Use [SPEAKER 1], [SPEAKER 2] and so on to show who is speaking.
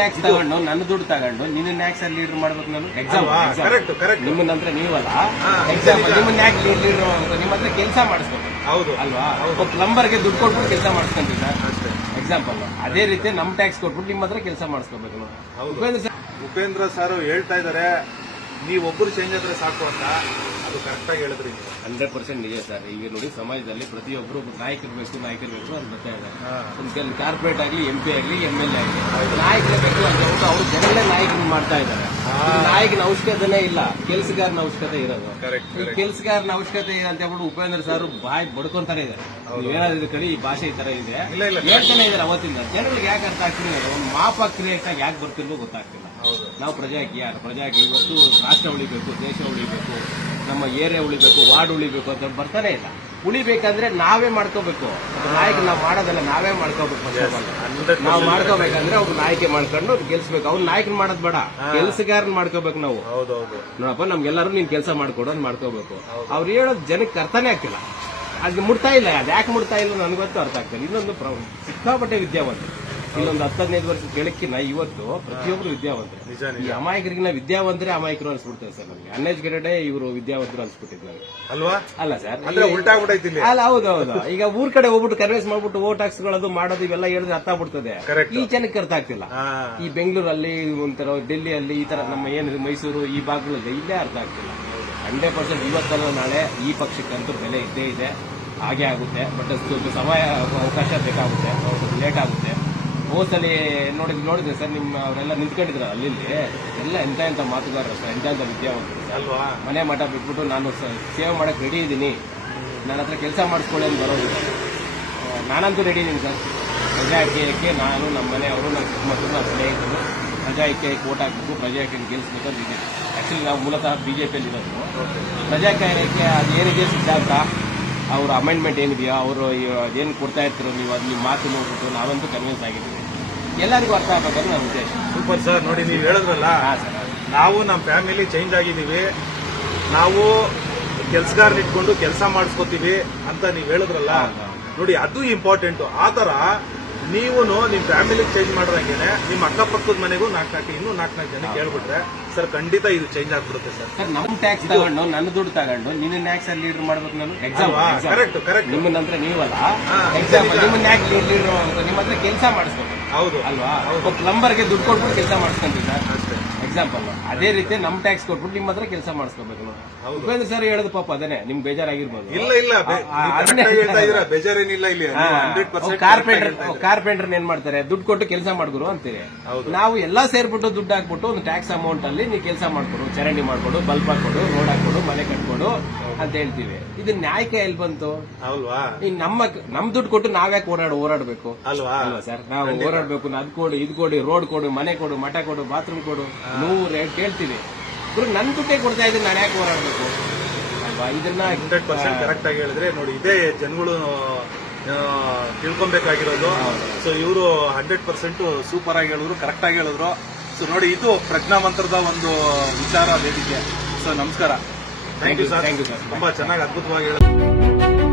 [SPEAKER 1] Tax ತಗೊಂಡು ನನ್ನ ದುಡ್ಡು ತಗೊಂಡು ನಿನ್ನ ಟ್ಯಾಕ್ಸ್ ಅಲ್ಲಿ ಲೀಡರ್ ಮಾಡ್ಬೇಕು ನಾನು? ಎಕ್ಸಾಮ್. ನಿಮ್ಮ ನಂತರ ನೀವಲ್ಲ? ಎಕ್ಸಾಮ್
[SPEAKER 2] ನಿಮ್ಮ
[SPEAKER 1] ನಿಮ್ಮನ್ನ ಯಾಕೆ ಲೀಡರ್ ನಿಮ್ಮ ಹತ್ರ ಕೆಲಸ ಮಾಡಿಸ್ಬೇಕು
[SPEAKER 2] ಹೌದು.
[SPEAKER 1] ಅಲ್ವಾ. ಪ್ಲಂಬರ್ಗೆ ದುಡ್ಡು ಕೊಟ್ಬಿಟ್ಟು ಕೆಲಸ ಮಾಡಿಸ್ಕೊಂತೀವಿ ಸರ್. ಎಕ್ಸಾಂಪಲ್ ಅದೇ ರೀತಿ ನಮ್ ಟ್ಯಾಕ್ಸ್ ಕೊಟ್ಬಿಟ್ಟು ನಿಮ್ಮ ಹತ್ರ ಕೆಲಸ ಮಾಡಿಸ್ಕೋಬೇಕು. ಉಪೇಂದ್ರ ಸರ್
[SPEAKER 2] ಉಪೇಂದ್ರ ಸರ್ ಹೇಳ್ತಾ ಇದಾರೆ ನೀವೊಬ್ಬರು ಚೇಂಜ್ ಆದ್ರೆ ಸಾಕು ಅಂತ ಅದು ಕರೆಕ್ಟಾಗಿ ಹೇಳಿದ್ರಿ.
[SPEAKER 1] ಹಂಡ್ರೆಡ್ ಪರ್ಸೆಂಟ್ ನಿಜ ಸರ್. ಈಗ ನೋಡಿ ಸಮಾಜದಲ್ಲಿ ಪ್ರತಿಯೊಬ್ಬರು ನಾಯಕರು ಬೇಕು ನಾಯಕರು ಬೇಕು ಅಂತ ಬರ್ತಾ ಇದೆ ಕಾರ್ಪೊರೇಟ್ ಆಗಲಿ ಎಂ ಪಿ ಆಗಲಿ ಎಂ ಎಲ್ ಎ ಆಗಲಿ. ನಾಯಕರೇ ಬೇಕು ಅಂತ ಅವರು ಅವ್ರು ಜನಗಳೇ ನಾಯಕರು ಮಾಡ್ತಾ ಇದ್ದಾರೆ. ನಾಯಕನ ಅವಶ್ಯಕತೆನೇ ಇಲ್ಲ ಕೆಲಸಗಾರನ ಅವಶ್ಯಕತೆ ಇರೋದು. ಈ ಕೆಲಸಗಾರನ ಅವಶ್ಯಕತೆ ಇದೆ ಅಂತ ಹೇಳ್ಬಿಟ್ಟು ಉಪೇಂದ್ರ ಸರ್ ಬಾಯ್ ಬಡ್ಕೊಂತಾನೆ ಇದೆ ಏನಾದ್ರು ಇದು ಕಡೆ ಈ ಭಾಷೆ ಈ ತರ ಇದೆ. ಹೇಳ್ತಾನೆ ಇದಾರೆ ಅವತ್ತಿಂದ. ಜನರಿಗೆ ಯಾಕೆ ಅರ್ಥ ಆಗ್ತಿಲ್ಲ? ಒಂದು ಮಾಪ ಕ್ರಿಯೇಟ್ ಆಗಿ ಯಾಕೆ ಬರ್ತಿಲ್ವೋ ಗೊತ್ತಾಗ್ತಿಲ್ಲ.
[SPEAKER 2] ಹೌದು.
[SPEAKER 1] ನಾವು ಪ್ರಜಾಕಿ ಯಾರು ಪ್ರಜಾಕಿ ಇವತ್ತು ರಾಷ್ಟ್ರ ಉಳಿಬೇಕು ದೇಶ ಉಳಿಬೇಕು ನಮ್ಮ ಏರಿಯಾ ಉಳಿಬೇಕು ವಾರ್ಡ್ ಉಳಿಬೇಕು ಅಂತ ಬರ್ತಾನೆ ಇಲ್ಲ. ಉಳಿಬೇಕಂದ್ರೆ ನಾವೇ ಮಾಡ್ಕೋಬೇಕು. ನಾಯಕ ನಾವು ಮಾಡೋದಲ್ಲ ನಾವೇ ಮಾಡ್ಕೋಬೇಕು ನಾವು ಮಾಡ್ಕೋಬೇಕಂದ್ರೆ ಅವ್ರು ನಾಯಕಿ ಮಾಡ್ಕೊಂಡು ಗೆಲ್ಸ್ಬೇಕು. ಅವ್ರು ನಾಯಕನ್ ಮಾಡೋದ್ ಬೇಡ. ಕೆಲ್ಸಗಾರನ್ ಮಾಡ್ಕೋಬೇಕು ನಾವು. ನೋಡಪ್ಪ ನಮ್ಗೆಲ್ಲರೂ ನೀನ್ ಕೆಲಸ ಮಾಡ್ಕೊಡು ಮಾಡ್ಕೊಬೇಕು. ಮಾಡ್ಕೋಬೇಕು ಅವ್ರು ಹೇಳೋದು ಜನಕ್ಕೆ ಅರ್ಥನೇ ಆಗ್ತಿಲ್ಲ. ಅದ್ ಮುಡ್ತಾ ಇಲ್ಲ ಅದ್ ಯಾಕೆ ಮುಡ್ತಾ ಇಲ್ಲ ನನಗೊತ್ತು ಅರ್ಥ ಆಗ್ತಿಲ್ಲ. ಇನ್ನೊಂದು ಪ್ರಾಬ್ಲಮ್. ಸಿಕ್ಕಾಪಟ್ಟೆ ವಿದ್ಯಾವಂತ ಇಲ್ಲೊಂದು ಹತ್ತು ಹದಿನೈದು ವರ್ಷ ಕೆಳಕ್ಕಿನ ಇವತ್ತು ಪ್ರತಿಯೊಬ್ಬರು ವಿದ್ಯಾವಂತರು. ಈ
[SPEAKER 2] ನಿಜ.
[SPEAKER 1] ಅಮಾಯಕರಿಗೆ ನಾವು ವಿದ್ಯಾವಂತರೇ ಅಮಾಯಕರು ಅನ್ಸ್ಬಿಡ್ತಾರೆ ಸರ್ ನಮಗೆ. ಅನ್ಎಜುಕೇಟೆಡ್ ಇವರು ವಿದ್ಯಾವಂತರು ಅನ್ಸ್ಬಿಟ್ಟಿದ್ ನನಗೆ
[SPEAKER 2] ಅಲ್ವಾ?
[SPEAKER 1] ಅಲ್ಲ ಸರ್ ಅಲ್ಲ ಹೌದು ಹೌದು. ಈಗ ಊರ್ ಕಡೆ ಹೋಗ್ಬಿಟ್ಟು ಕನ್ವಿನ್ಸ್ ಮಾಡ್ಬಿಟ್ಟು ಓಟ್ ಹಾಕ್ಸ್ಕೊಳ್ಳೋದು ಮಾಡೋದು ಇವೆಲ್ಲ ಹೇಳಿದ್ರೆ ಅರ್ಥ ಆಗ್ಬಿಡ್ತದೆ ಈ ಜನಕ್ಕೆ ಅರ್ಥ ಆಗ್ತಿಲ್ಲ. ಈ ಬೆಂಗಳೂರಲ್ಲಿ ಒಂಥರ ಡೆಲ್ಲಿಯಲ್ಲಿ ಈ ತರ ನಮ್ಮ ಏನು ಮೈಸೂರು ಈ ಭಾಗಗಳಲ್ಲಿ ಇಲ್ಲೇ ಅರ್ಥ ಆಗ್ತಿಲ್ಲ. ಹಂಡ್ರೆಡ್ ಪರ್ಸೆಂಟ್ ಇವತ್ತಲ್ಲ ನಾಳೆ ಈ ಪಕ್ಷಕ್ಕಂತೂ ಬೆಲೆ ಇದ್ದೇ ಇದೆ. ಹಾಗೆ ಆಗುತ್ತೆ. ಬಟ್ ಸ್ವಲ್ಪ ಸಮಯ ಅವಕಾಶ ಬೇಕಾಗುತ್ತೆ. ಲೇಟ್ ಆಗುತ್ತೆ. ಹೋಸಲಿ ನೋಡಿ ನೋಡಿದ್ರೆ ಸರ್ ನಿಮ್ಮ ಅವರೆಲ್ಲ ನಿಂತ್ಕೊಂಡಿದ್ರು ಅಲ್ಲಿ ಎಲ್ಲ ಎಂತ ಎಂತ ಮಾತುಗಾರರು ಸರ್ ಎಂತ ಎಂತ ವಿದ್ಯಾವಂತರು
[SPEAKER 2] ಅಲ್ವಾ?
[SPEAKER 1] ಮನೆ ಮಠ ಬಿಟ್ಬಿಟ್ಟು ನಾನು ಸೇವೆ ಮಾಡಕ್ ರೆಡಿ ಇದ್ದೀನಿ. ನನ್ನ ಹತ್ರ ಕೆಲಸ ಮಾಡಿಸ್ಕೊಳ್ಳಿ ಅಂತ ಬರೋದಿಲ್ಲ ಆ, ನಾನಂತೂ ರೆಡಿ ಇದ್ದೀನಿ ಸರ್. ಪ್ರಜಾ ನಾನು ನಮ್ಮ ಮನೆಯವರು ನನ್ನ ಕುಟುಂಬದವರು ನನ್ನ ಸ್ನೇಹಿತರು ಪ್ರಜಾ ಐಕ್ಯಕ್ಕೆ ಓಟ್ ಹಾಕಬೇಕು ಪ್ರಜಾ ಹಾಕಿ ಗೆಲ್ಲಿಸ್ಬೇಕು ಅಂತ ಇದ್ದೀನಿ ಆ್ಯಕ್ಚುಲಿ ನಾವು ಮೂಲತಃ ಬಿ ಜೆ ಪಿಯಲ್ಲಿ ಇರೋದು ಪ್ರಜಾ ಐಕ್ಯಕ್ಕೆ ಅದು ಏನಿದೆ ಸಿದ್ಧಾಂತ. ಅವ್ರ ಅಮೆಂಡ್ಮೆಂಟ್ ಏನಿದೆಯೋ ಅವರು ಏನು ಕೊಡ್ತಾ ಇರ್ತೀರೋ ನೀವು ಅದು ನಿಮ್ಮ ಮಾತು ನೋಡ್ಬಿಟ್ಟು ನಾವಂತೂ ಕನ್ವಿನ್ಸ್ ಆಗಿದ್ದೀವಿ. ಎಲ್ಲರಿಗೂ ಅರ್ಥ ಆಗ್ಬೇಕಂದ್ರೆ ನನ್ನ ಉದ್ದೇಶ.
[SPEAKER 2] ಸೂಪರ್ ಸರ್ ನೋಡಿ ನೀವು ಹೇಳಿದ್ರಲ್ಲ
[SPEAKER 1] ಹಾಂ ಸರ್.
[SPEAKER 2] ನಾವು ನಮ್ಮ ಫ್ಯಾಮಿಲಿ ಚೇಂಜ್ ಆಗಿದ್ದೀವಿ. ನಾವು ಕೆಲ್ಸಗಾರನ ಇಟ್ಕೊಂಡು ಕೆಲಸ ಮಾಡಿಸ್ಕೋತೀವಿ ಅಂತ ನೀವು ಹೇಳಿದ್ರಲ್ಲ. ನೋಡಿ ಅದು ಇಂಪಾರ್ಟೆಂಟ್ ಆ ತರ ನೀವು ನಿಮ್ ಫ್ಯಾಮಿಲಿ ಚೇಂಜ್ ಮಾಡಿದಂಗೆ ನಿಮ್ಮ ಅಕ್ಕಪಕ್ಕದ ಮನೆಗೂ ನಾಲ್ಕು ನಾಲ್ಕು ಇನ್ನೂ ನಾಲ್ಕು ನಾಲ್ಕು ಜನ ಕೇಳ್ಬಿಟ್ರೆ ಸರ್ ಖಂಡಿತ ಇದು ಚೇಂಜ್ ಆಗ್ಬಿಡುತ್ತೆ ಸರ್.
[SPEAKER 1] ಸರ್ ನಮ್ ಟ್ಯಾಕ್ಸ್ ತಗೊಂಡು ನನ್ನ ದುಡ್ಡು ತಗೊಂಡು ನಿನ್ನ ಟ್ಯಾಕ್ಸ್ ಅಲ್ಲಿ ಲೀಡರ್ ಮಾಡ್ಬೇಕು ನಾನು? Exam
[SPEAKER 2] correct correct.
[SPEAKER 1] ನಿಮ್ಮ ನಂತರ ನೀವಲ್ಲ? ಎಕ್ಸಾಮ್. ನಿಮ್ಮನ್ನ ಯಾಕೆ ಲೀಡರ್ ನಿಮ್ಮ ಹತ್ರ ಕೆಲಸ ಮಾಡಿಸ್ಬೇಕು.
[SPEAKER 2] ಹೌದು
[SPEAKER 1] ಅಲ್ವಾ. ಪ್ಲಂಬರ್ಗೆ ದುಡ್ಡು ಕೊಟ್ಬಿಟ್ಟು ಕೆಲಸ ಮಾಡಿಸ್ಕೊಂತೀವಿ ಸರ್. ಎಕ್ಸಾಂಪಲ್ ಅದೇ ರೀತಿ ನಮ್ ಟ್ಯಾಕ್ಸ್ ಕೊಟ್ಬಿಟ್ಟು ನಿಮ್ಮ ಹತ್ರ ಕೆಲಸ ಮಾಡಿಸ್ಕೋಬೇಕು. ಉಪೇಂದ್ರ ಸರ್ ಹೇಳೋದು ಪಾಪ ಅದೇನೆ ನಿಮ್ ಬೇಜಾರಾಗಿರ್ಬೋದು.
[SPEAKER 2] ಇಲ್ಲ ಇಲ್ಲ ಬೇಜಾರೇನಿಲ್ಲ
[SPEAKER 1] ಕಾರ್ಪೆಂಟರ್ ಕಾರ್ಪೆಂಟರ್ ಏನ್ ಮಾಡ್ತಾರೆ? ದುಡ್ಡು ಕೊಟ್ಟು ಕೆಲಸ ಮಾಡ್ಕೊಡು ಅಂತೀರಿ.
[SPEAKER 2] ಹೌದು.
[SPEAKER 1] ನಾವು ಎಲ್ಲಾ ಸೇರ್ಬಿಟ್ಟು ದುಡ್ಡು ಹಾಕ್ಬಿಟ್ಟು ಒಂದು ಟ್ಯಾಕ್ಸ್ ಅಮೌಂಟ್ ಅಲ್ಲಿ ನೀವು ಕೆಲಸ ಮಾಡ್ಕೊಡು ಚರಂಡಿ ಮಾಡ್ಕೊಡು ಬಲ್ಬ್ ಹಾಕೊಡು ರೋಡ್ ಹಾಕೊಡು ಮನೆ ಕಟ್ಕೊಡು ಅಂತ ಹೇಳ್ತೀವಿ. ಇದು ನ್ಯಾಯಕ್ಕೆ ಎಲ್ಲಿ ಬಂತು.
[SPEAKER 2] ಅಲ್ವಾ
[SPEAKER 1] ಈಗ ನಮ್ಮ ನಮ್ ದುಡ್ಡು ಕೊಟ್ಟು ನಾವ್ಯಾಕೆ ಓಡಾಡ ಓಡಾಡ್ಬೇಕು
[SPEAKER 2] ಅಲ್ವಾ?
[SPEAKER 1] ಅಲ್ವಾ ಸರ್? ನಾವು ಓಡಾಡ್ಬೇಕು ಅದ್ ಕೊಡು ಇದ್ ಕೊಡಿ ರೋಡ್ ಕೊಡು ಮನೆ ಕೊಡು ಮಠ ಕೊಡು ಬಾತ್ರೂಮ್ ಕೊಡು ನೂರ್ ರೇಟ್ ಕೇಳ್ತೀವಿ. ಗುರು ನನ್ ದುಡ್ಡೇ ಕೊಡ್ತಾ ಇದ್ರೆ ನಾನು ಯಾಕೆ ಓಡಾಡ್ಬೇಕು ಅಲ್ವಾ? ಇದನ್ನ
[SPEAKER 2] ಹಂಡ್ರೆಡ್ ಪರ್ಸೆಂಟ್ ಕರೆಕ್ಟ್ ಆಗಿ ಹೇಳಿದ್ರೆ ನೋಡಿ ಇದೇ ಜನಗಳು ತಿಳ್ಕೊಬೇಕಾಗಿರೋದು. ಸೊ ಇವರು ಹಂಡ್ರೆಡ್ ಪರ್ಸೆಂಟ್ ಸೂಪರ್ ಆಗಿ ಹೇಳಿದ್ರು ಕರೆಕ್ಟ್ ಆಗಿ ಹೇಳಿದ್ರು. ಸೊ ನೋಡಿ ಇದು ಪ್ರಜ್ಞಾಮಂತ್ರದ ಒಂದು ವಿಚಾರ ವೇದಿಕೆ. ಸೊ ನಮಸ್ಕಾರ. ಥ್ಯಾಂಕ್ ಯು ಸರ್ ತುಂಬಾ ಚೆನ್ನಾಗಿ ಅದ್ಭುತವಾಗಿ ಹೇಳ